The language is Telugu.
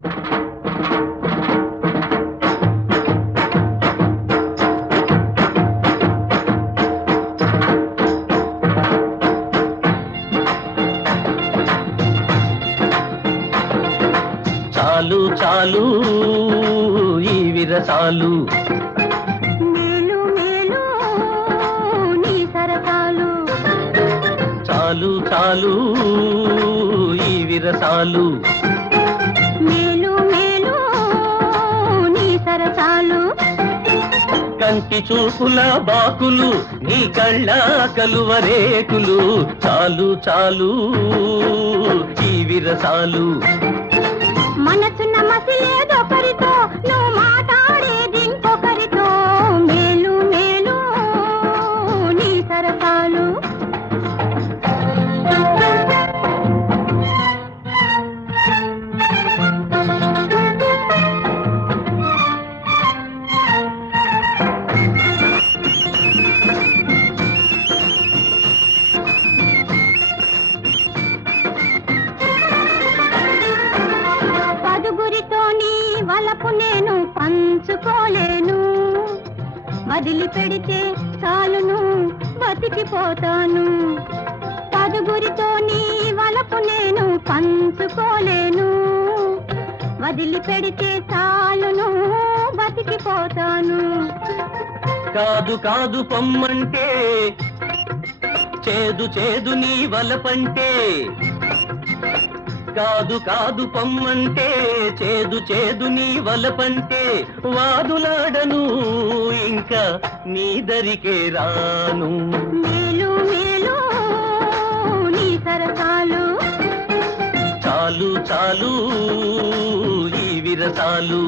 చాలు చాలు ఈ విరసాలు, మేలు మేలు నీ సరసాలు, చాలు చాలు ఈ విరసాలు, మేలు మేలు నీ సరసాలు. కంటి చూపుల బాకులు, నీ కళ్ళ కలువరేకులు, చాలు చాలు ఈ విరసాలు. మనసున్న మసిలేదొకరితో, నువ్వు మాట్లాడేది ఇంకొకరితో, మేలు మేలు నీ సరసాలు. పదుగురితో నీ వలపు నేను పంచుకోలేను, వదిలి పెడితే చాలును బతికిపోతాను. పదుగురితో నీ వలపు నేను పంచుకోలేను, వదిలి పెడితే చాలును బతికిపోతాను. కాదు కాదు పొమ్మంటే, చేదు చేదు నీ వలపంటే, కాదు కాదు పొమ్మంటే, చేదు చేదు నీ వలపంటే, వాదులాడను ఇంకా నీ దరికే రాను. మేలు మేలు నీ సరసాలు, చాలు చాలు ఈ విరసాలు.